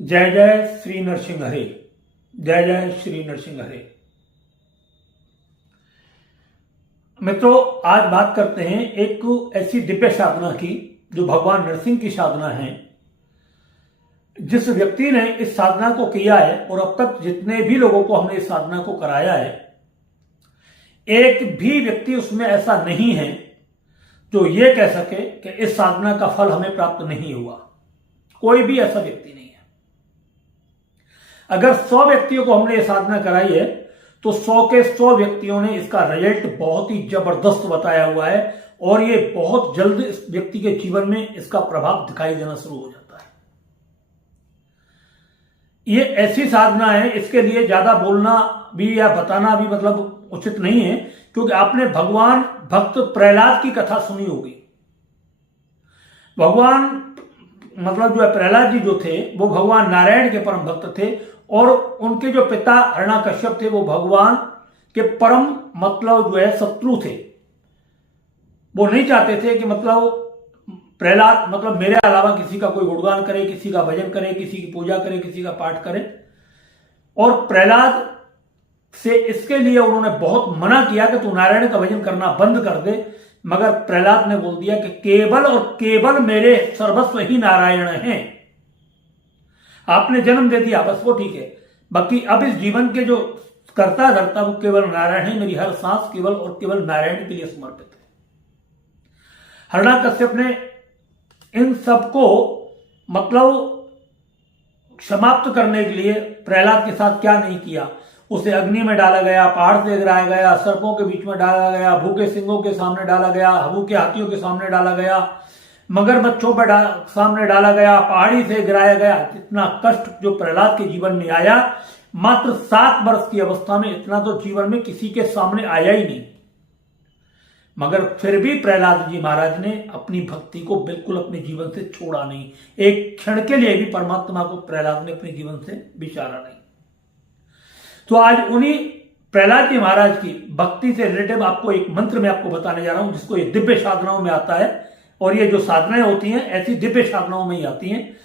जय जय श्री नरसिंह हरे। जय जय श्री नरसिंह हरे। मित्रों, आज बात करते हैं एक ऐसी दिव्य साधना की जो भगवान नरसिंह की साधना है। जिस व्यक्ति ने इस साधना को किया है और अब तक जितने भी लोगों को हमने इस साधना को कराया है, एक भी व्यक्ति उसमें ऐसा नहीं है जो ये कह सके कि इस साधना का फल हमें प्राप्त नहीं हुआ। कोई भी ऐसा व्यक्ति नहीं है। अगर 100 व्यक्तियों को हमने ये साधना कराई है तो 100 के 100 व्यक्तियों ने इसका रिजल्ट बहुत ही जबरदस्त बताया हुआ है और ये बहुत जल्द इस व्यक्ति के जीवन में इसका प्रभाव दिखाई देना शुरू हो जाता है। ये ऐसी साधना है, इसके लिए ज्यादा बोलना भी या बताना भी मतलब उचित नहीं है, क्योंकि आपने भगवान भक्त प्रहलाद की कथा सुनी होगी। भगवान मतलब जो है प्रहलाद जी जो थे वो भगवान नारायण के परम भक्त थे और उनके जो पिता हिरण्याकश्यप थे वो भगवान के परम मतलब जो है शत्रु थे। वो नहीं चाहते थे कि मतलब प्रहलाद मतलब मेरे अलावा किसी का कोई गुणगान करे, किसी का भजन करे, किसी की पूजा करे, किसी का पाठ करे। और प्रहलाद से इसके लिए उन्होंने बहुत मना किया कि तू नारायण का भजन करना बंद कर दे, मगर प्रहलाद ने बोल दिया कि केवल और केवल मेरे सर्वस्व ही नारायण हैं। आपने जन्म दे दिया बस वो ठीक है, बाकी अब इस जीवन के जो करता धरता वो केवल नारायण है। मेरी हर सांस केवल और केवल नारायण के लिए समर्पित है। हिरण्याकश्यप ने इन सबको मतलब समाप्त करने के लिए प्रहलाद के साथ क्या नहीं किया। उसे अग्नि में डाला गया, पहाड़ से गिराया गया, सर्पों के बीच में डाला गया, भूखे सिंहों के सामने डाला गया, हबू के हाथियों के सामने डाला गया, मगरमच्छों पर सामने डाला गया, पहाड़ी से गिराया गया। इतना कष्ट जो प्रहलाद के जीवन में आया, मात्र 7 वर्ष की अवस्था में, इतना तो जीवन में किसी के सामने आया ही नहीं। मगर फिर भी प्रहलाद जी महाराज ने अपनी भक्ति को बिल्कुल अपने जीवन से छोड़ा नहीं। एक क्षण के लिए भी परमात्मा को प्रहलाद ने अपने जीवन से बिचारा नहीं। तो आज उन्हीं प्रहलाद जी महाराज की भक्ति से रिलेटेड आपको एक मंत्र में आपको बताने जा रहा हूं, जिसको ये दिव्य साधनाओं में आता है। और ये जो साधनाएं होती हैं ऐसी दिव्य साधनाओं में ही आती हैं।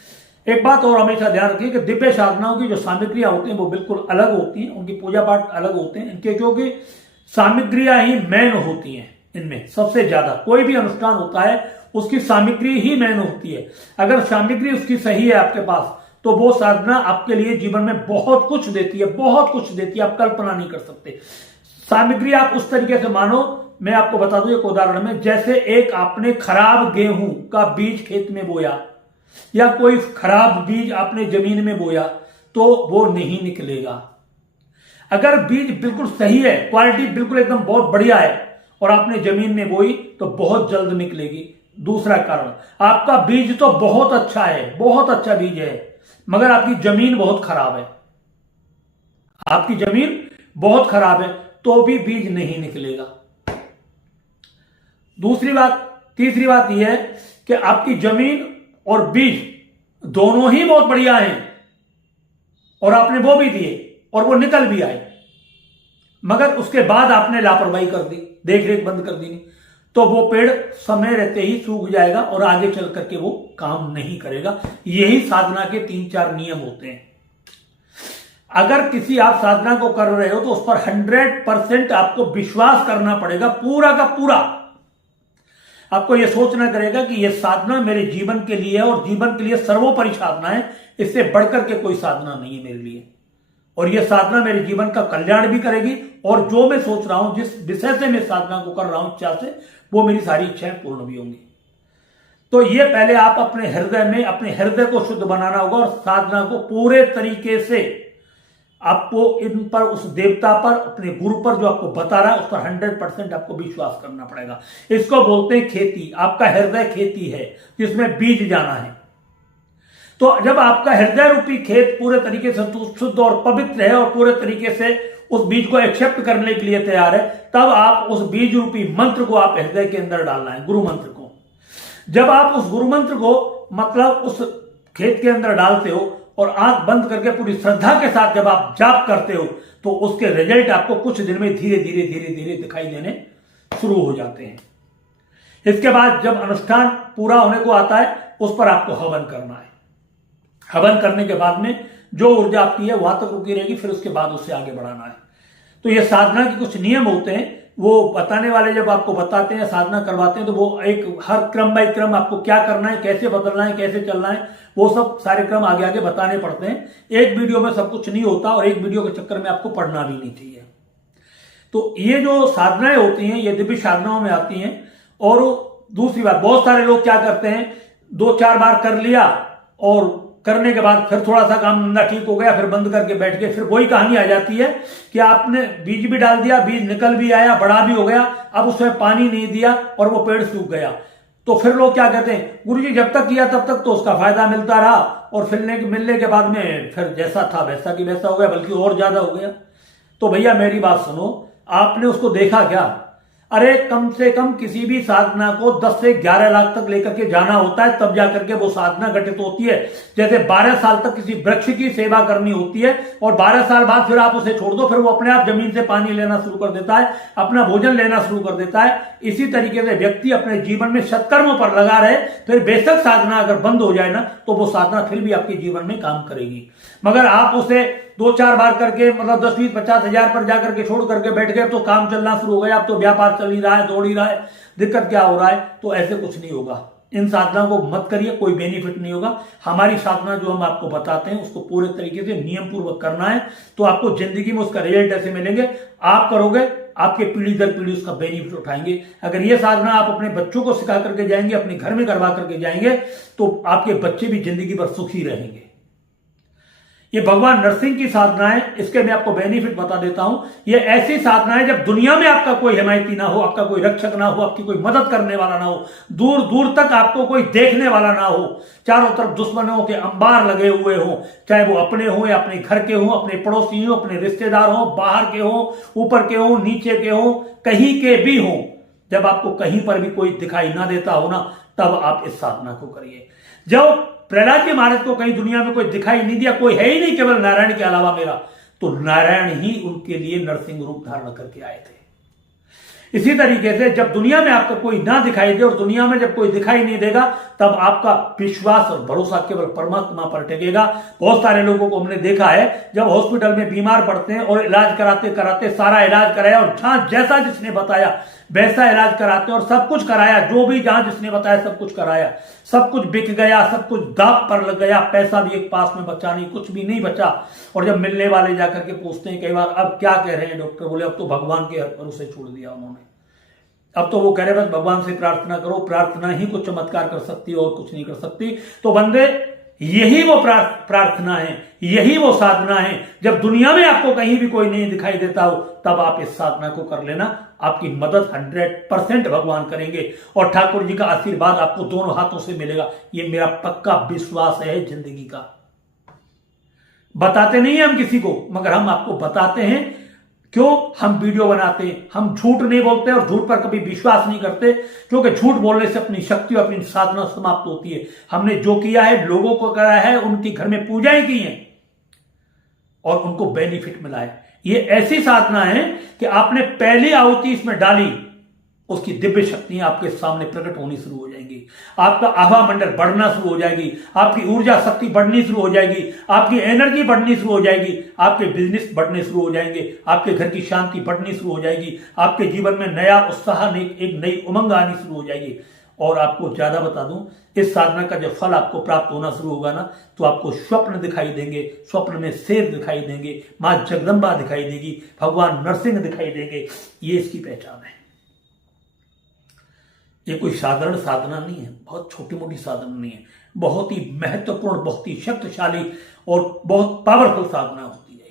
एक बात और हमेशा ध्यान रखिए कि दिव्य साधनाओं की जो सामग्रियां होती हैं वो बिल्कुल अलग होती हैं, उनकी पूजा पाठ अलग होते हैं इनके, क्योंकि सामग्रियां ही मेन होती हैं। इनमें सबसे ज्यादा कोई भी अनुष्ठान होता है उसकी सामग्री ही मेन होती है। अगर सामग्री उसकी सही है आपके पास तो वो साधना आपके लिए जीवन में बहुत कुछ देती है, बहुत कुछ देती है, आप कल्पना नहीं कर सकते। सामग्री आप उस तरीके से मानो, मैं आपको बता दूं एक उदाहरण में, जैसे एक आपने खराब गेहूं का बीज खेत में बोया या कोई खराब बीज आपने जमीन में बोया तो वो नहीं निकलेगा। अगर बीज बिल्कुल सही है, क्वालिटी बिल्कुल एकदम बहुत बढ़िया है और आपने जमीन में बोई तो बहुत जल्द निकलेगी। दूसरा कारण, आपका बीज तो बहुत अच्छा है, बहुत अच्छा बीज है, मगर आपकी जमीन बहुत खराब है। आपकी जमीन बहुत खराब है तो भी बीज नहीं निकलेगा। तीसरी बात यह है कि आपकी जमीन और बीज दोनों ही बहुत बढ़िया हैं और आपने वो भी दिए और वो निकल भी आए, मगर उसके बाद आपने लापरवाही कर दी, देख रेख बंद कर दी, तो वो पेड़ समय रहते ही सूख जाएगा और आगे चल करके वो काम नहीं करेगा। यही साधना के 3-4 नियम होते हैं। अगर किसी आप साधना को कर रहे हो तो उस पर 100% आपको विश्वास करना पड़ेगा, पूरा का पूरा। आपको यह सोचना करेगा कि यह साधना मेरे जीवन के लिए है और जीवन के लिए सर्वोपरि साधना है, इससे बढ़कर के कोई साधना नहीं है मेरे लिए। और यह साधना मेरे जीवन का कल्याण भी करेगी और जो मैं सोच रहा हूं, जिस विषय से मैं साधना को कर रहा हूं इच्छा से, वो मेरी सारी इच्छाएं पूर्ण भी होंगी। तो ये पहले आप अपने हृदय में अपने हृदय को शुद्ध बनाना होगा और साधना को पूरे तरीके से आपको इन पर, उस देवता पर, अपने गुरु पर जो आपको बता रहा है उस पर 100% आपको विश्वास करना पड़ेगा। इसको बोलते हैं खेती। आपका हृदय खेती है जिसमें बीज जाना है। तो जब आपका हृदय रूपी खेत पूरे तरीके से शुद्ध और पवित्र है और पूरे तरीके से उस बीज को एक्सेप्ट करने के लिए तैयार है, तब आप उस बीज रूपी मंत्र को आप हृदय के अंदर डालना है, गुरु मंत्र को। जब आप उस गुरु मंत्र को मतलब उस खेत के अंदर डालते हो और आंख बंद करके पूरी श्रद्धा के साथ जब आप जाप करते हो तो उसके रिजल्ट आपको कुछ दिन में धीरे धीरे धीरे धीरे दिखाई देने शुरू हो जाते हैं। इसके बाद जब अनुष्ठान पूरा होने को आता है उस पर आपको हवन करना है। हवन करने के बाद में जो ऊर्जा आपकी है वहां तक रुकी रहेगी, फिर उसके बाद उससे आगे बढ़ाना है। तो ये साधना के कुछ नियम होते हैं, वो बताने वाले जब आपको बताते हैं, साधना करवाते हैं, तो वो एक हर क्रम बाय क्रम आपको क्या करना है, कैसे बदलना है, कैसे चलना है, वो सब सारे क्रम आगे आगे बताने पड़ते हैं। एक वीडियो में सब कुछ नहीं होता और एक वीडियो के चक्कर में आपको पढ़ना भी नहीं चाहिए। तो ये जो साधनाएं होती हैं ये दिव्य साधनाओं में आती हैं। और दूसरी बात, बहुत सारे लोग क्या करते हैं, 2-4 बार कर लिया और करने के बाद फिर थोड़ा सा काम धंधा ठीक हो गया, फिर बंद करके बैठ गए। फिर वही कहानी आ जाती है कि आपने बीज भी डाल दिया, बीज निकल भी आया, बड़ा भी हो गया, अब उसमें पानी नहीं दिया और वो पेड़ सूख गया। तो फिर लोग क्या कहते हैं, गुरुजी जब तक किया तब तक तो उसका फायदा मिलता रहा और मिलने के बाद में फिर जैसा था वैसा की वैसा हो गया, बल्कि और ज्यादा हो गया। तो भैया मेरी बात सुनो, आपने उसको देखा क्या? अरे कम से कम किसी भी साधना को 10 से 11 लाख तक लेकर के जाना होता है, तब जाकर के वो साधना घटित होती है। जैसे 12 साल तक किसी वृक्ष की सेवा करनी होती है और 12 साल बाद फिर आप उसे छोड़ दो, फिर वो अपने आप जमीन से पानी लेना शुरू कर देता है, अपना भोजन लेना शुरू कर देता है। इसी तरीके से व्यक्ति अपने जीवन में सत्कर्मों पर लगा रहे, फिर बेशक साधना अगर बंद हो जाए ना, तो वो साधना फिर भी आपके जीवन में काम करेगी। मगर आप उसे 2-4 बार करके, मतलब 10-20-50 हजार पर जाकर के छोड़ करके बैठ गए, तो काम चलना शुरू हो गया, अब तो व्यापार चल ही रहा है, दौड़ ही रहा है, दिक्कत क्या हो रहा है? तो ऐसे कुछ नहीं होगा। इन साधना को मत करिए, कोई बेनिफिट नहीं होगा। हमारी साधना जो हम आपको बताते हैं उसको पूरे तरीके से नियम पूर्वक करना है, तो आपको जिंदगी में उसका रिजल्ट ऐसे मिलेंगे। आप करोगे, आपके पीढ़ी दर पीढ़ी उसका बेनिफिट उठाएंगे। अगर ये साधना आप अपने बच्चों को सिखा करके जाएंगे, अपने घर में करवा करके जाएंगे, तो आपके बच्चे भी जिंदगी भर सुखी रहेंगे। ये भगवान नरसिंह की साधना है, इसके मैं आपको बेनिफिट बता देता हूं। ये ऐसी साधना है जब दुनिया में आपका कोई हिमायती ना हो, आपका कोई रक्षक ना हो, आपकी कोई मदद करने वाला ना हो, दूर दूर तक आपको कोई देखने वाला ना हो, चारों तरफ दुश्मनों के अंबार लगे हुए हो, चाहे वो अपने हो या अपने घर के हो, अपने पड़ोसी हो, अपने रिश्तेदार हो, बाहर के हो, ऊपर के हो, नीचे के हो, कहीं के भी हो, जब आपको कहीं पर भी कोई दिखाई ना देता हो ना, तब आप इस साधना को करिए। जब प्रहलाद के महाराज को कहीं दुनिया में कोई दिखाई नहीं दिया, कोई है ही नहीं केवल नारायण के अलावा मेरा, तो नारायण ही उनके लिए नरसिंह रूप धारण करके आए थे। इसी तरीके से जब दुनिया में आपको कोई ना दिखाई दे, और दुनिया में जब कोई दिखाई नहीं देगा, तब आपका विश्वास और भरोसा केवल परमात्मा पर टिकेगा। बहुत सारे लोगों को हमने देखा है, जब हॉस्पिटल में बीमार पड़ते हैं और इलाज कराते कराते सारा इलाज कराया और जहां जैसा जिसने बताया वैसा इलाज कराते हैं और सब कुछ कराया, जो भी जहां जिसने बताया सब कुछ कराया, सब कुछ बिक गया, सब कुछ दांव पर लग गया, पैसा भी एक पास में बचा नहीं, कुछ भी नहीं बचा। और जब मिलने वाले जाकर के पूछते हैं कई बार, अब क्या कह रहे हैं डॉक्टर? बोले अब तो भगवान के भरोसे छोड़ दिया उन्होंने, अब तो वो कह रहे बस भगवान से प्रार्थना करो, प्रार्थना ही कुछ चमत्कार कर सकती है और कुछ नहीं कर सकती। तो बंदे, यही वो प्रार्थना है, यही वो साधना है। जब दुनिया में आपको कहीं भी कोई नहीं दिखाई देता हो, तब आप इस साधना को कर लेना, आपकी मदद 100% भगवान करेंगे और ठाकुर जी का आशीर्वाद आपको दोनों हाथों से मिलेगा। ये मेरा पक्का विश्वास है जिंदगी का। बताते नहीं हम किसी को, मगर हम आपको बताते हैं। क्यों? हम वीडियो बनाते हैं, हम झूठ नहीं बोलते और झूठ पर कभी विश्वास नहीं करते, क्योंकि झूठ बोलने से अपनी शक्ति और अपनी साधना समाप्त होती है। हमने जो किया है, लोगों को कराया है, उनके घर में पूजाएं की हैं और उनको बेनिफिट मिला है। ये ऐसी साधना है कि आपने पहली आहुति इसमें डाली, उसकी दिव्य शक्तियां आपके सामने प्रकट होनी शुरू हो जाएंगी, आपका आभा मंडल बढ़ना शुरू हो जाएगी, आपकी ऊर्जा शक्ति बढ़नी शुरू हो जाएगी, आपकी एनर्जी बढ़नी शुरू हो जाएगी, आपके बिजनेस बढ़ने शुरू हो जाएंगे, आपके घर की शांति बढ़नी शुरू हो जाएगी, आपके जीवन में नया उत्साह, एक नई उमंग आनी शुरू हो जाएगी। और आपको ज्यादा बता दूं, इस साधना का जब फल आपको प्राप्त होना शुरू होगा ना, तो आपको स्वप्न दिखाई देंगे, स्वप्न में शेर दिखाई देंगे, मां जगदम्बा दिखाई देगी, भगवान नरसिंह दिखाई देंगे। ये इसकी पहचान है। ये कोई साधारण साधना नहीं है, बहुत छोटी मोटी साधना नहीं है, बहुत ही महत्वपूर्ण, बहुत ही शक्तिशाली और बहुत पावरफुल साधना होती है।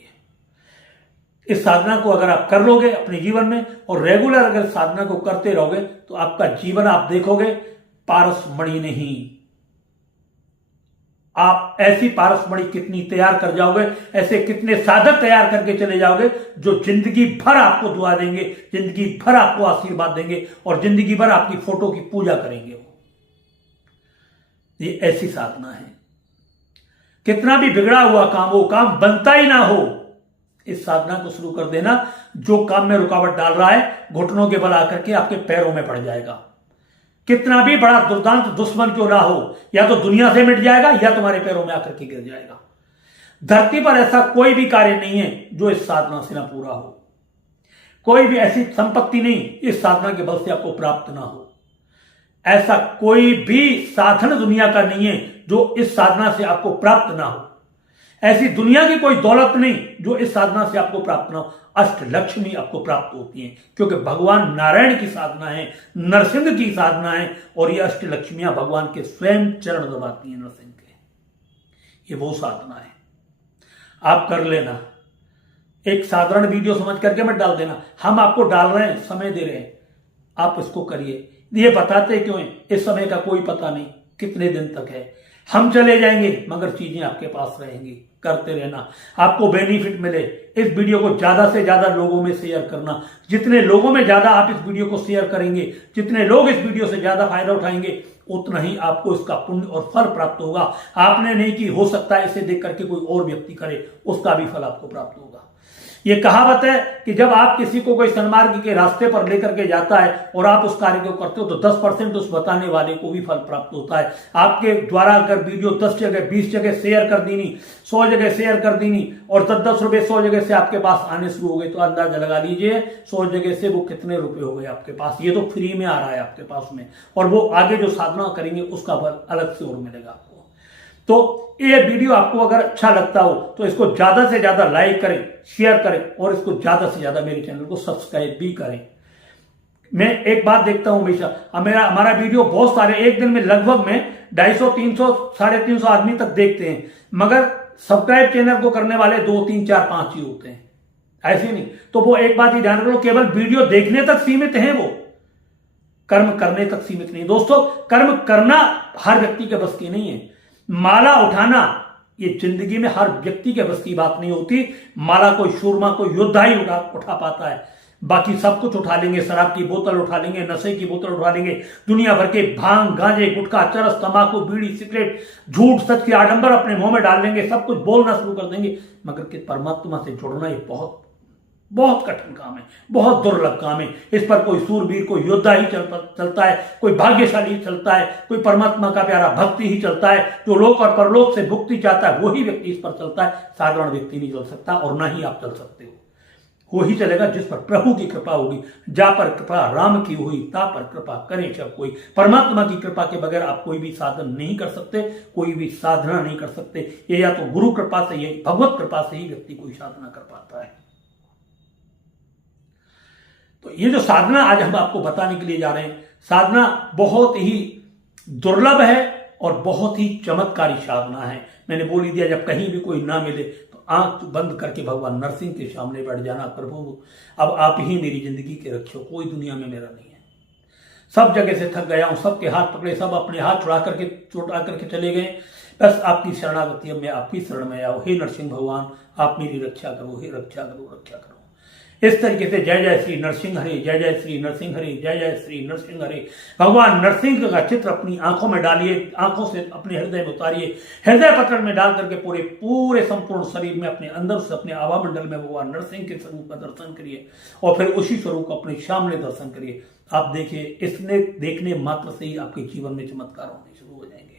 इस साधना को अगर आप कर लोगे अपने जीवन में और रेगुलर अगर साधना को करते रहोगे, तो आपका जीवन आप देखोगे पारसमणि नहीं, आप ऐसी पारसमणि कितनी तैयार कर जाओगे, ऐसे कितने साधक तैयार करके चले जाओगे जो जिंदगी भर आपको दुआ देंगे, जिंदगी भर आपको आशीर्वाद देंगे और जिंदगी भर आपकी फोटो की पूजा करेंगे। ये ऐसी साधना है। कितना भी बिगड़ा हुआ काम हो, काम बनता ही ना हो, इस साधना को शुरू कर देना। जो काम में रुकावट डाल रहा है, घुटनों के बल आकर के आपके पैरों में पड़ जाएगा। कितना भी बड़ा दुर्दांत दुश्मन क्यों ना हो, या तो दुनिया से मिट जाएगा या तुम्हारे पैरों में आकर के गिर जाएगा। धरती पर ऐसा कोई भी कार्य नहीं है जो इस साधना से ना पूरा हो। कोई भी ऐसी संपत्ति नहीं इस साधना के बल से आपको प्राप्त ना हो। ऐसा कोई भी साधन दुनिया का नहीं है जो इस साधना से आपको प्राप्त ना हो। ऐसी दुनिया की कोई दौलत नहीं जो इस साधना से आपको प्राप्त ना हो। अष्टलक्ष्मी आपको प्राप्त होती है क्योंकि भगवान नारायण की साधना है, नरसिंह की साधना है, और ये अष्टलक्ष्मियां भगवान के स्वयं चरण दबाती हैं नरसिंह के। ये वो साधना है, आप कर लेना। एक साधारण वीडियो समझ करके मत डाल देना। हम आपको डाल रहे हैं, समय दे रहे हैं, आप इसको करिए। ये बताते क्यों है? इस समय का कोई पता नहीं कितने दिन तक है। हम चले जाएंगे मगर चीजें आपके पास रहेंगी। करते रहना, आपको बेनिफिट मिले। इस वीडियो को ज्यादा से ज्यादा लोगों में शेयर करना। जितने लोगों में ज्यादा आप इस वीडियो को शेयर करेंगे, जितने लोग इस वीडियो से ज्यादा फायदा उठाएंगे, उतना ही आपको इसका पुण्य और फल प्राप्त होगा। आपने नहीं की, हो सकता है इसे देख करके कोई और व्यक्ति करे, उसका भी फल आपको प्राप्त होगा। ये कहावत है कि जब आप किसी को कोई सन्मार्ग के रास्ते पर लेकर के जाता है और आप उस कार्य को करते हो तो 10% उस बताने वाले को भी फल प्राप्त होता है। आपके द्वारा अगर वीडियो 10 जगह 20 जगह शेयर कर दीनी, 100 जगह शेयर कर दीनी और 10-10 रुपए 100 जगह से आपके पास आने शुरू हो गए, तो अंदाजा लगा लीजिए 100 जगह से वो कितने रुपए हो गए आपके पास। ये तो फ्री में आ रहा है आपके पास में, और वो आगे जो साधना करेंगे उसका फल अलग से और मिलेगा आपको। तो ये वीडियो आपको अगर अच्छा लगता हो तो इसको ज्यादा से ज्यादा लाइक करें, शेयर करें, और इसको ज्यादा से ज्यादा मेरे चैनल को सब्सक्राइब भी करें। मैं एक बात देखता हूं हमेशा, हमारा वीडियो बहुत सारे एक दिन में लगभग में 250, 300, 350 आदमी तक देखते हैं, मगर सब्सक्राइब चैनल को करने वाले 2, 3, 4, 5 ही होते हैं। ऐसे नहीं। तो वो एक बात ही ध्यान रखो, केवल वीडियो देखने तक सीमित है, वो कर्म करने तक सीमित नहीं। दोस्तों, कर्म करना हर व्यक्ति के बस की नहीं है। माला उठाना ये जिंदगी में हर व्यक्ति के बस की बात नहीं होती। माला कोई शूरमा, कोई योद्धा ही उठा पाता है। बाकी सब कुछ उठा लेंगे, शराब की बोतल उठा लेंगे, नशे की बोतल उठा लेंगे, दुनिया भर के भांग, गांजे, गुटखा, चरस, तंबाकू, बीड़ी, सिगरेट, झूठ सच के आडंबर अपने मुंह में डाल लेंगे, सब कुछ बोलना शुरू कर देंगे, मगर कि परमात्मा से जुड़ना ये बहुत बहुत कठिन काम है, बहुत दुर्लभ काम है। इस पर कोई सूरवीर, कोई योद्धा ही चलता है, कोई भाग्यशाली चलता है, कोई परमात्मा का प्यारा भक्ति ही चलता है। जो लोक और परलोक से मुक्ति चाहता है वही व्यक्ति इस पर चलता है। साधारण व्यक्ति नहीं चल सकता, और ना ही आप चल सकते हो। वही चलेगा जिस पर प्रभु की कृपा होगी। जा पर कृपा राम की हुई, ता पर कृपा करे सब कोई। परमात्मा की कृपा के बगैर आप कोई भी साधन नहीं कर सकते, कोई भी साधना नहीं कर सकते। ये या तो गुरु कृपा से, ये भगवत कृपा से ही व्यक्ति कोई साधना कर पाता है। तो ये जो साधना आज हम आपको बताने के लिए जा रहे हैं, साधना बहुत ही दुर्लभ है और बहुत ही चमत्कारी साधना है। मैंने बोल ही दिया, जब कहीं भी कोई ना मिले तो आंख बंद करके भगवान नरसिंह के सामने बैठ जाना, प्रभु अब आप ही मेरी जिंदगी के रक्षो, कोई दुनिया में मेरा नहीं है। सब जगह से थक गया हूं, सबके हाथ पकड़े, सब अपने हाथ छुड़ा करके चले गए। बस आपकी शरणागति, अब मैं आपकी शरण में आया हूं। हे नरसिंह भगवान, आप मेरी रक्षा करो, हे रक्षा करो, रक्षा करो। इस तरीके से जय जय श्री नरसिंह हरे, जय जय श्री नरसिंह हरे, जय जय श्री नरसिंह हरे। भगवान नरसिंह का चित्र अपनी आंखों में डालिए, आंखों से अपने हृदय में उतारिए, हृदय पटल में डाल करके पूरे संपूर्ण शरीर में अपने अंदर से अपने आवामंडल में भगवान नरसिंह के स्वरूप का दर्शन करिए, और फिर उसी स्वरूप को अपने सामने दर्शन करिए। आप देखिए, इसने देखने मात्र से ही आपके जीवन में चमत्कार होने शुरू हो जाएंगे।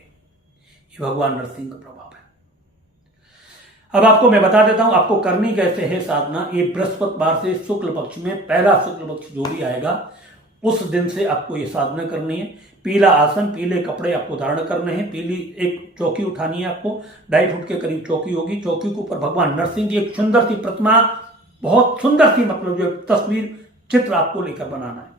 ये भगवान नरसिंह का प्रभाव है। अब आपको मैं बता देता हूं आपको करनी कैसे है साधना। ये बृहस्पतिवार से शुक्ल पक्ष में पहला शुक्ल पक्ष जो भी आएगा उस दिन से आपको ये साधना करनी है। पीला आसन, पीले कपड़े आपको धारण करने हैं, पीली एक चौकी उठानी है आपको, 2.5 फुट के करीब चौकी होगी। चौकी के ऊपर भगवान नरसिंह की एक सुंदर सी प्रतिमा, बहुत सुंदर सी, मतलब जो तस्वीर चित्र आपको लेकर बनाना है।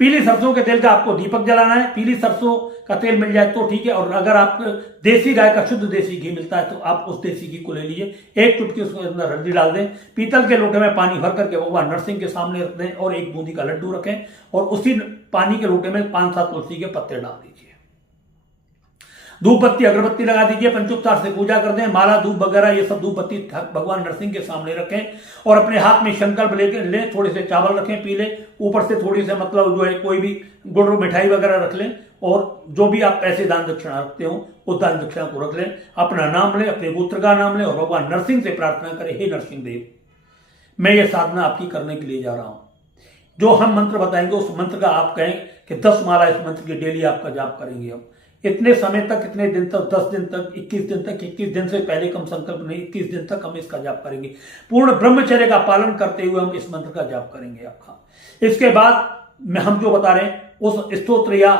पीली सरसों के तेल का आपको दीपक जलाना है। पीली सरसों का तेल मिल जाए तो ठीक है, और अगर आप देसी गाय का शुद्ध देसी घी मिलता है तो आप उस देसी घी को ले लीजिए। 1 चुटकी उसके अंदर हल्दी डाल दें। पीतल के लोटे में पानी भर करके भगवान नरसिंह के सामने रख दें, और 1 बूंदी का लड्डू रखें, और उसी पानी के लोटे में 5-7 तुलसी के पत्ते डाल दीजिए। धूप बत्ती अगरबत्ती लगा दीजिए, पंचोपचार से पूजा कर दें। माला, धूप वगैरह ये सब धूप बत्ती भगवान नरसिंह के सामने रखें, और अपने हाथ में संकल्प लेके लें। थोड़े से चावल रखें पीले, ऊपर से थोड़ी से मतलब जो है कोई भी गुड़ मिठाई वगैरह रख लें, और जो भी आप पैसे दान दक्षिणा रखते हो उस दान दक्षिणा को रख लें। अपना नाम लें, अपने गोत्र का नाम लें, और भगवान नरसिंह से प्रार्थना करें, हे नरसिंह देव, मैं ये साधना आपकी करने के लिए जा रहा हूं। जो हम मंत्र बताएंगे उस मंत्र का आप कहें कि 10 माला इस मंत्र की डेली आपका जाप करेंगे हम। इतने समय तक, इतने दिन तक, 10 दिन तक, 21 दिन तक, 21 दिन से पहले कम संकल्प नहीं, 21 दिन तक हम इसका जाप करेंगे। पूर्ण ब्रह्मचर्य का पालन करते हुए हम इस मंत्र का जाप करेंगे आपका। इसके बाद में हम जो बता रहे हैं उस स्तोत्र या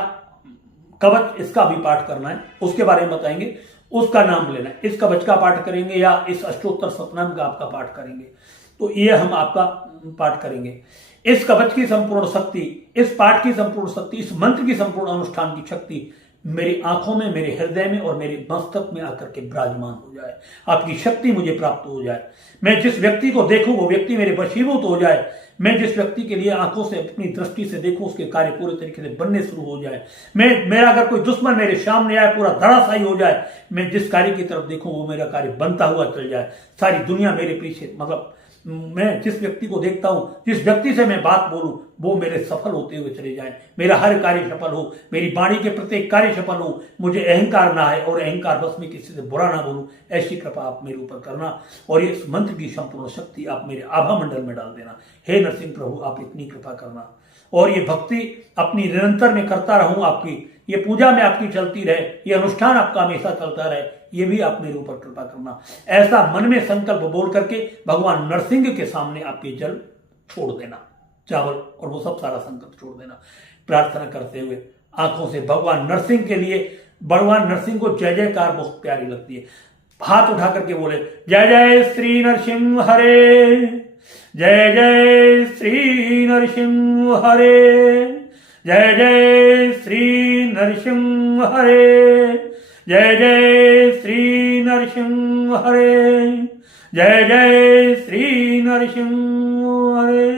कवच, इसका भी पाठ करना है, उसके बारे में बताएंगे, उसका नाम लेना है। इस कवच का पाठ करेंगे या इस अष्टोत्तर सतनाम का आपका पाठ करेंगे, तो ये हम आपका पाठ करेंगे। इस कवच की संपूर्ण शक्ति, इस पाठ की संपूर्ण शक्ति, इस मंत्र की संपूर्ण अनुष्ठान की शक्ति मेरी आंखों में, मेरे हृदय में और मेरे मस्तक में आकर के विराजमान हो जाए। आपकी शक्ति मुझे प्राप्त हो जाए। मैं जिस व्यक्ति को देखूं वो व्यक्ति मेरे वशीभूत हो जाए। मैं जिस व्यक्ति के लिए आंखों से, अपनी दृष्टि से देखूं, उसके कार्य पूरे तरीके से बनने शुरू हो जाए। मेरा अगर कोई दुश्मन मेरे सामने आए, पूरा धराशायी हो जाए। मैं जिस कार्य की तरफ देखूं वो मेरा कार्य बनता हुआ चल जाए। सारी दुनिया मेरे पीछे, मतलब मैं जिस व्यक्ति को देखता हूं, जिस व्यक्ति से मैं बात बोलूं, वो मेरे सफल होते हुए चले जाएं। मेरा हर कार्य सफल हो, मेरी वाणी के प्रत्येक कार्य सफल हो। मुझे अहंकार ना है और अहंकार बस में किसी से बुरा ना बोलूं। ऐसी कृपा आप मेरे ऊपर करना और इस मंत्र की संपूर्ण शक्ति आप मेरे आभा मंडल में डाल देना। हे नरसिंह प्रभु, आप इतनी कृपा करना और ये भक्ति अपनी निरंतर में करता रहूं। आपकी ये पूजा में आपकी चलती रहे, ये अनुष्ठान आपका हमेशा चलता रहे, ये भी आप मेरे ऊपर कृपा करना। ऐसा मन में संकल्प बोल करके भगवान नरसिंह के सामने आप ये जल छोड़ देना, चावल और वो सब सारा संकल्प छोड़ देना। प्रार्थना करते हुए आंखों से भगवान नरसिंह के लिए, भगवान नरसिंह को जय जयकार बहुत प्यारी लगती है। हाथ उठा करके बोले जय जय श्री नरसिंह हरे, जय जय श्री नरसिंह हरे, जय जय श्री नरसिंह हरे, जय जय श्री नरसिंह हरे, जय जय श्री नरसिंह हरे।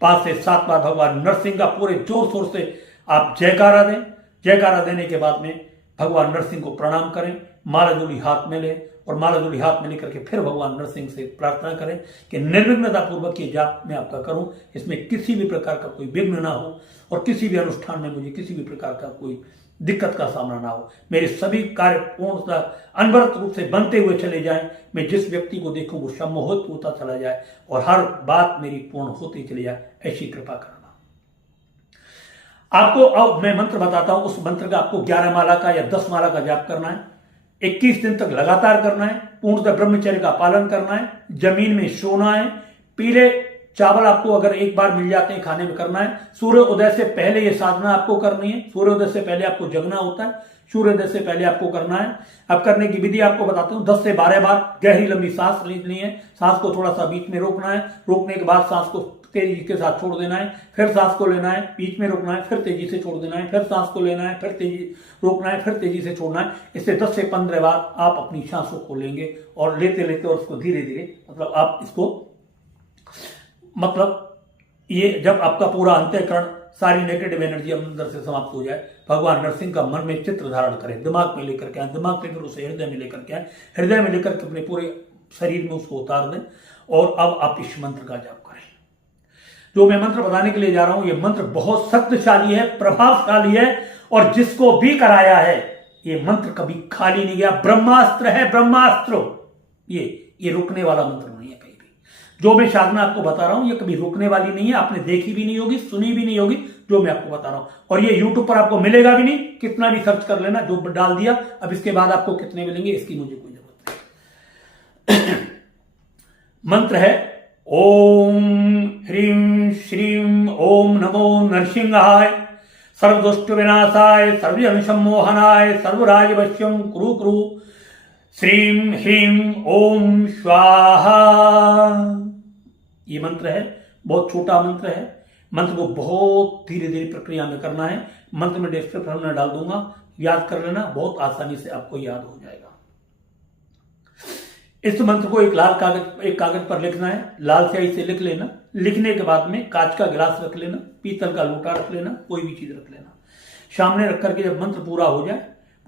5 से 7 बार भगवान नरसिंह का पूरे जोर शोर से आप जयकारा दें। जयकारा देने के बाद में भगवान नरसिंह को प्रणाम करें, माला जूली हाथ में लें और माला जूली हाथ में लेकर के फिर भगवान नरसिंह से प्रार्थना करें कि निर्विघ्नता पूर्वक ये जाप मैं आपका करूं, इसमें किसी भी प्रकार का कोई विघ्न ना हो और किसी भी अनुष्ठान में मुझे किसी भी प्रकार का कोई दिक्कत का सामना ना हो। मेरे सभी कार्य पूर्णतः अनवरत रूप से बनते हुए चले जाएं। मैं जिस व्यक्ति को देखूं वो सम्मोहित होता चला जाए और हर बात मेरी पूर्ण होती चली जाए। ऐसी कृपा करना। आपको अब मैं मंत्र बताता हूं। उस मंत्र का आपको 11 माला का या 10 माला का जाप करना है। 21 दिन तक लगातार करना है। पूर्णतः ब्रह्मचर्य का पालन करना है। जमीन में सोना है। पीले चावल आपको अगर एक बार मिल जाते हैं खाने में करना है। सूर्य उदय से पहले ये साधना आपको करनी है। सूर्योदय से पहले आपको जगना होता है। सूर्योदय से पहले आपको करना है। अब करने की विधि आपको बताता हूं। 10 से 12 बार गहरी लंबी सांस लेनी है। सांस को थोड़ा सा बीच में रोकना है। रोकने के बाद सांस को तेजी के साथ छोड़ देना है। फिर सांस को लेना है, बीच में रोकना है, फिर तेजी से छोड़ देना है। फिर सांस को लेना है, फिर तेजी रोकना है, फिर तेजी से छोड़ना है। इससे 10 से 15 बार आप अपनी सांसों को लेंगे और लेते लेते और उसको धीरे धीरे, मतलब आप इसको, मतलब ये जब आपका पूरा अंतःकरण, सारी नेगेटिव एनर्जी अंदर से समाप्त हो जाए, भगवान नरसिंह का मन में चित्र धारण करें। दिमाग में लेकर के आए, दिमाग में फिर उसे हृदय में लेकर के आए, हृदय में लेकर के अपने पूरे शरीर में उसको उतार दें और अब आप इस मंत्र का जाप करें। जो मैं मंत्र बताने के लिए जा रहा हूं, यह मंत्र बहुत शक्तिशाली है, प्रभावशाली है और जिसको भी कराया है ये मंत्र कभी खाली नहीं गया। ब्रह्मास्त्र है, ब्रह्मास्त्र। ये रुकने वाला मंत्र नहीं है। कहीं भी जो मैं साधना आपको बता रहा हूं ये कभी रुकने वाली नहीं है। आपने देखी भी नहीं होगी, सुनी भी नहीं होगी जो मैं आपको बता रहा हूं। और ये YouTube पर आपको मिलेगा भी नहीं। कितना भी सर्च कर लेना, जो डाल दिया। अब इसके बाद आपको कितने मिलेंगे इसकी मुझे कोई जरूरत नहीं। मंत्र है ओम ह्रीं श्रीं ओम नमो नरसिंहाय, सर्वदुष्ट विनाशाय, सर्वजन सम्मोहनाय, सर्वराजवश्यं कुरु कुरु, श्रीं ह्रीं ओम स्वाहा। ये मंत्र है, बहुत छोटा मंत्र है। मंत्र को बहुत धीरे धीरे प्रक्रिया में करना है। मंत्र में डिस्क्रिप्शन में डाल दूंगा, याद कर लेना, बहुत आसानी से आपको याद हो जाएगा। इस मंत्र को एक कागज पर लिखना है। लाल स्याही से लिख लेना। लिखने के बाद में कांच का गिलास रख लेना, पीतल का लोटा रख लेना, कोई भी चीज रख लेना। सामने रख करके जब मंत्र पूरा हो जाए,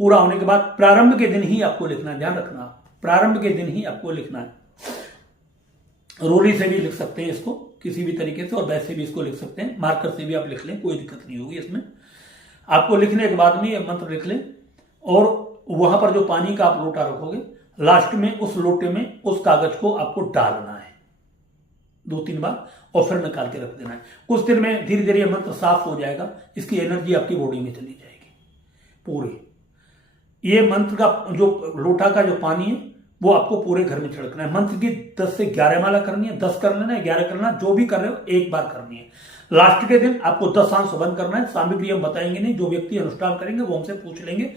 पूरा होने के बाद प्रारंभ के दिन ही आपको लिखना है। ध्यान रखना, प्रारंभ के दिन ही आपको लिखना है। रोली से भी लिख सकते हैं इसको किसी भी तरीके से, और वैसे भी इसको लिख सकते हैं। मार्कर से भी आप लिख लें, कोई दिक्कत नहीं होगी इसमें। आपको लिखने के बाद में ये मंत्र लिख लें और वहां पर जो पानी का आप लोटा रखोगे, लास्ट में उस लोटे में उस कागज को आपको डालना है। 2-3 बार, और फिर निकाल के रख देना है। कुछ दिन में धीरे धीरे ये मंत्र साफ हो जाएगा, इसकी एनर्जी आपकी बॉडी में चली जाएगी पूरी। ये मंत्र का जो लोटा का जो पानी है वो आपको पूरे घर में छिड़कना है। मंत्र की 10 से 11 माला करनी है, 10 कर लेना है, 11 करना, जो भी कर रहे हो एक बार करनी है। लास्ट के दिन आपको 10 आंख बंद करना है। सामग्री हम बताएंगे नहीं, जो व्यक्ति अनुष्ठान करेंगे वो हमसे पूछ लेंगे।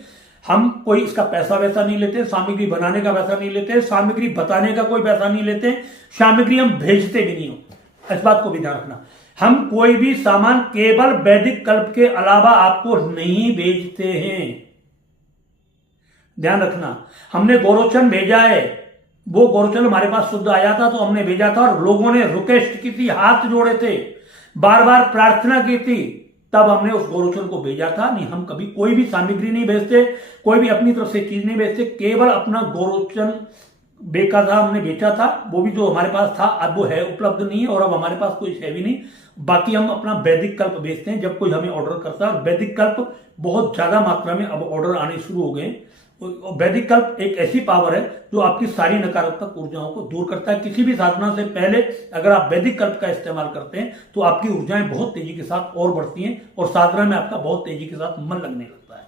हम कोई इसका पैसा वैसा नहीं लेते, सामग्री बनाने का पैसा नहीं लेते, सामग्री बताने का कोई पैसा नहीं लेते, सामग्री हम भेजते भी नहीं हो, इस बात को भी ध्यान रखना। हम कोई भी सामान केवल वैदिक कल्प के अलावा आपको नहीं भेजते हैं, ध्यान रखना। हमने गोरोचन भेजा है, वो गोरोचन हमारे पास शुद्ध आया था तो हमने भेजा था, और लोगों ने रिक्वेस्ट की थी, हाथ जोड़े थे, बार बार प्रार्थना की थी, तब हमने उस गोरोचन को भेजा था। नहीं, हम कभी कोई भी सामग्री नहीं भेजते, कोई भी अपनी तरफ से चीज नहीं भेजते, केवल अपना गोरोचन बेकायदा हमने बेचा था, वो भी जो हमारे पास था अब वो है उपलब्ध नहीं है, और अब हमारे पास कोई है भी नहीं। बाकी हम अपना वैदिक कल्प बेचते हैं जब कोई हमें ऑर्डर करता है, और वैदिक कल्प बहुत ज्यादा मात्रा में अब ऑर्डर आने शुरू हो गए। वैदिक कल्प एक ऐसी पावर है जो आपकी सारी नकारात्मक ऊर्जाओं को दूर करता है। किसी भी साधना से पहले अगर आप वैदिक कल्प का इस्तेमाल करते हैं तो आपकी ऊर्जाएं बहुत तेजी के साथ और बढ़ती हैं, और साधना में आपका बहुत तेजी के साथ मन लगने लगता है।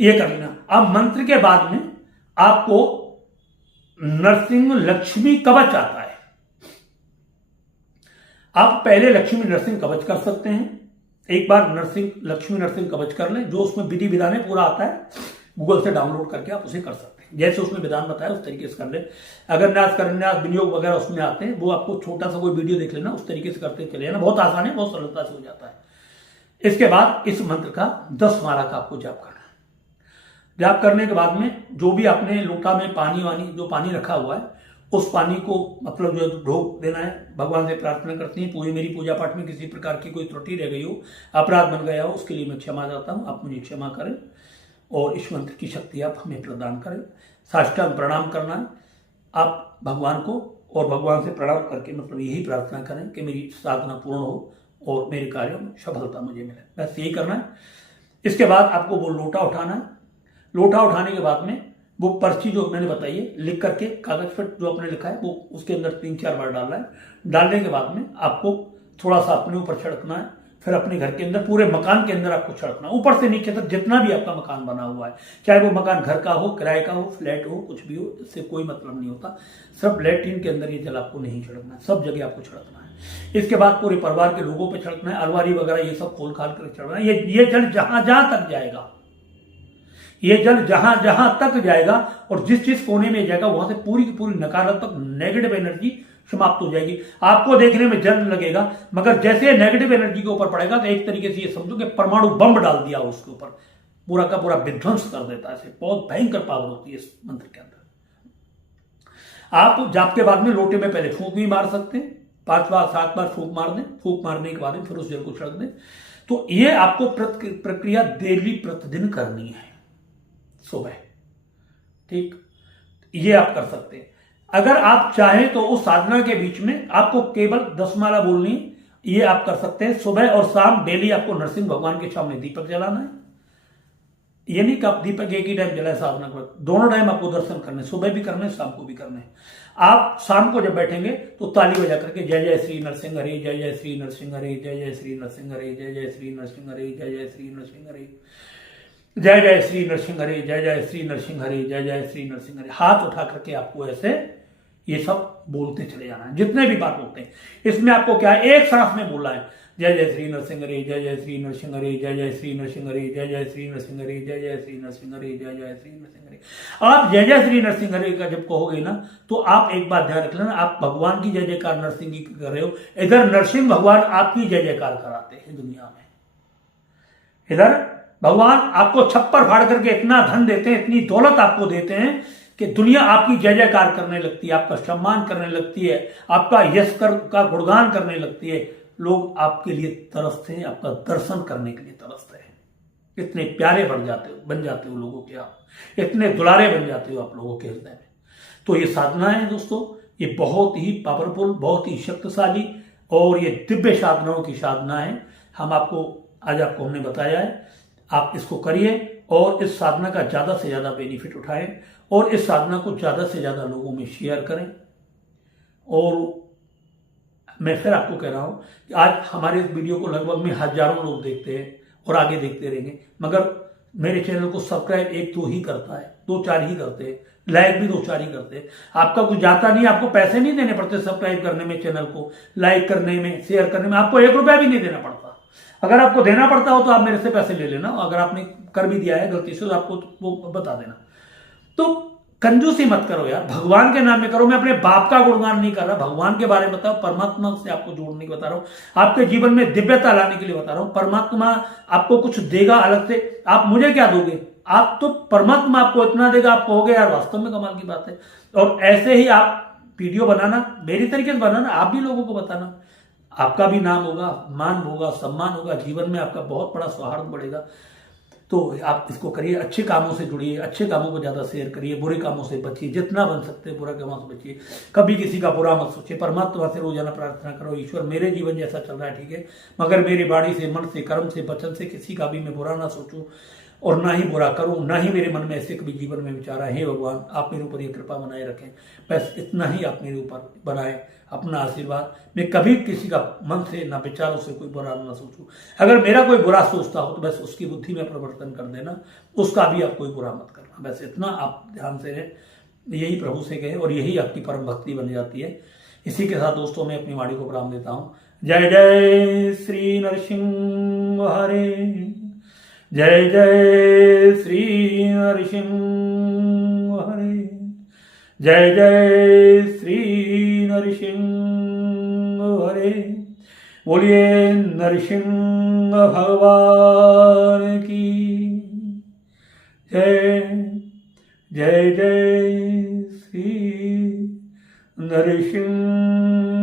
ये कर लेना। अब मंत्र के बाद में आपको नरसिंह लक्ष्मी कवच आता है। आप पहले लक्ष्मी नरसिंह कवच कर सकते हैं, एक बार लक्ष्मी नरसिंह कवच कर लें, जो उसमें विधि विधान है पूरा आता है, गूगल से डाउनलोड करके आप उसे कर सकते हैं। जैसे उसमें विधान बताया उस तरीके से कर ले। अगर न्यास करन्यास विनियोग वगैरह उसमें आते हैं, वो आपको छोटा सा कोई वीडियो देख लेना, उस तरीके से करते चले जाना, बहुत आसान है, बहुत सरलता से हो जाता है। इसके बाद इस मंत्र का 10 माला का आपको जाप करना है। जाप करने के बाद में जो भी आपने लोटा में जो पानी रखा हुआ है, उस पानी को मतलब जो ढोक देना है। भगवान से प्रार्थना करती हैं, मेरी पूजा पाठ में किसी प्रकार की कोई त्रुटि रह गई हो, अपराध बन गया हो, उसके लिए मैं क्षमा चाहता हूं, आप मुझे क्षमा करें, और इस मंत्र की शक्ति आप हमें प्रदान करें। साष्टांग प्रणाम करना है आप भगवान को, और भगवान से प्रणाम करके मतलब यही प्रार्थना करें कि मेरी साधना पूर्ण हो और मेरे कार्यों में सफलता मुझे मिले, बस यही करना है। इसके बाद आपको वो लोटा उठाना है। लोटा उठाने के बाद में वो पर्ची जो मैंने बताई है लिख करके कागज पर जो आपने लिखा है वो उसके अंदर 3-4 बार डालना है। डालने के बाद में आपको थोड़ा सा अपने ऊपर छिड़कना है, फिर अपने घर के अंदर, पूरे मकान के अंदर आपको छिड़कना, ऊपर से नीचे तक जितना भी आपका मकान बना हुआ है, चाहे वो मकान घर का हो, किराए का हो, फ्लैट हो, कुछ भी हो, इससे कोई मतलब नहीं होता। सिर्फ लैट्रिन के अंदर ये जल आपको नहीं छिड़कना है, सब जगह आपको छिड़कना है। इसके बाद पूरे परिवार के लोगों पर छिड़कना है, अलमारी वगैरह ये सब खोल खाल कर छिड़कना है। ये जल जहां जहां तक जाएगा, ये जल जहां जहां तक जाएगा और जिस कोने में जाएगा, वहां से पूरी की पूरी नकारात्मक नेगेटिव एनर्जी समाप्त हो जाएगी। आपको देखने में जल लगेगा, मगर जैसे नेगेटिव एनर्जी के ऊपर पड़ेगा तो एक तरीके से ये समझो कि परमाणु बम डाल दिया उसके ऊपर, पूरा का पूरा विध्वंस कर देता है। बहुत भयंकर पावर होती है इस मंत्र के अंदर। आप जाप के बाद में लोटे में पहले फूंक भी मार सकते हैं, 5 बार 7 बार फूंक मार दें। फूंक मारने के बाद में फिर उस जल को छिड़क दें। तो ये आपको प्रक्रिया डेली प्रतिदिन करनी है सुबह, ठीक, ये आप कर सकते हैं। अगर आप चाहें तो उस साधना के बीच में आपको केवल 10 माला बोलनी, ये आप कर सकते हैं। सुबह और शाम डेली आपको नरसिंह भगवान के सामने दीपक जलाना है। ये नहीं कि आप दीपक एक ही टाइम जलाए साधना कर, दोनों टाइम आपको दर्शन करने, सुबह भी करने, शाम को भी करने। आप शाम को जब बैठेंगे तो ताली बजा करके जय जय श्री नरसिंह हरि, जय जय श्री नरसिंह हरि, जय जय श्री नरसिंह हरि, जय जय श्री नरसिंह हरि, जय जय श्री नरसिंह हरि, जय जय श्री नरसिंह हरि, जय जय श्री नरसिंह हरि, जय जय श्री नरसिंह हरि। हाथ उठा करके आपको ऐसे ये सब बोलते चले जाना है, जितने भी बात होते हैं। इसमें आपको क्या है, एक सांस में बोलना है, जय जय श्री नरसिंह हरि, जय जय श्री नरसिंह हरि, जय जय श्री नरसिंह हरि, जय जय श्री नरसिंह हरि, जय जय श्री नरसिंह हरि, जय जय श्री नरसिंह हरि। आप जय जय श्री नरसिंह हरि का जब कहोगे ना, तो आप एक बात ध्यान रख लेना, आप भगवान की जय जयकार नरसिंह की कर रहे हो, इधर नरसिंह भगवान आपकी जय जयकार कराते हैं दुनिया में। इधर भगवान आपको छप्पर फाड़ करके इतना धन देते हैं, इतनी दौलत आपको देते हैं कि दुनिया आपकी जय जयकार करने लगती है, आपका सम्मान करने लगती है, आपका यश का गुणगान करने लगती है। लोग आपके लिए तरसते हैं, आपका दर्शन करने के लिए तरसते हैं। इतने प्यारे बन जाते हो लोगों के, आप इतने दुलारे बन जाते हो आप लोगों के हृदय में। तो ये साधना है दोस्तों, ये बहुत ही पावरफुल, बहुत ही शक्तिशाली और ये दिव्य साधनाओं की साधना है। आज आपको हमने बताया है, आप इसको करिए और इस साधना का ज्यादा से ज्यादा बेनिफिट उठाएं और इस साधना को ज्यादा से ज्यादा लोगों में शेयर करें। और मैं फिर आपको कह रहा हूं कि आज हमारे इस वीडियो को लगभग में हजारों लोग देखते हैं और आगे देखते रहेंगे, मगर मेरे चैनल को सब्सक्राइब एक दो ही करता है, दो चार ही करते हैं, लाइक भी दो चार ही करते हैं। आपका कुछ जाता नहीं, आपको पैसे नहीं देने पड़ते सब्सक्राइब करने में, चैनल को लाइक करने में, शेयर करने में, आपको 1 रुपया भी नहीं देना पड़ता। अगर आपको देना पड़ता हो तो आप मेरे से पैसे ले लेना, अगर आपने कर भी दिया है गलती से तो आपको वो बता देना। तो कंजूसी मत करो यार, भगवान के नाम में करो। मैं अपने बाप का गुणगान नहीं कर रहा, भगवान के बारे में बताओ, परमात्मा से आपको जोड़ने के बता रहा हूं, आपके जीवन में दिव्यता लाने के लिए बता रहा हूं। परमात्मा आपको कुछ देगा अलग से, आप मुझे क्या दोगे? आप तो परमात्मा आपको इतना देगा, आप कहोगे यार वास्तव में कमाल की बात है। और ऐसे ही आप वीडियो बनाना, मेरी तरीके से बनाना, आप भी लोगों को बताना, आपका भी नाम होगा, मान होगा, सम्मान होगा, जीवन में आपका बहुत बड़ा सौहार्द बढ़ेगा। तो आप इसको करिए, अच्छे कामों से जुड़िए, अच्छे कामों को ज्यादा शेयर करिए, बुरे कामों से बचिए, जितना बन सकते हैं बुरे कामों से बचिए, कभी किसी का बुरा मत सोचिए। परमात्मा से रोजाना प्रार्थना करो, ईश्वर मेरे जीवन जैसा चल रहा है ठीक है, मगर मेरी वाणी से, मन से, कर्म से, वचन से किसी का भी मैं बुरा ना सोचूं और ना ही बुरा करूं, ना ही मेरे मन में ऐसे कभी जीवन में विचार आए। हे भगवान आप मेरे ऊपर ये कृपा बनाए रखें, बस इतना ही आप मेरे ऊपर बनाए अपना आशीर्वाद। मैं कभी किसी का मन से ना विचारों से कोई बुरा ना सोचूं। अगर मेरा कोई बुरा सोचता हो तो बस उसकी बुद्धि में परिवर्तन कर देना, उसका भी आप कोई बुरा मत करना, बस इतना आप ध्यान से रहें। यही प्रभु से कहे और यही आपकी परम भक्ति बन जाती है। इसी के साथ दोस्तों मैं अपनी वाणी को प्रणाम देता हूँ। जय जय श्री नरसिंह हरे, जय जय श्री नरसिंह हरे, जय जय श्री नरसिंह हरे। बोलिए नरसिंह भगवान की जय, जय जय श्री नरसिंह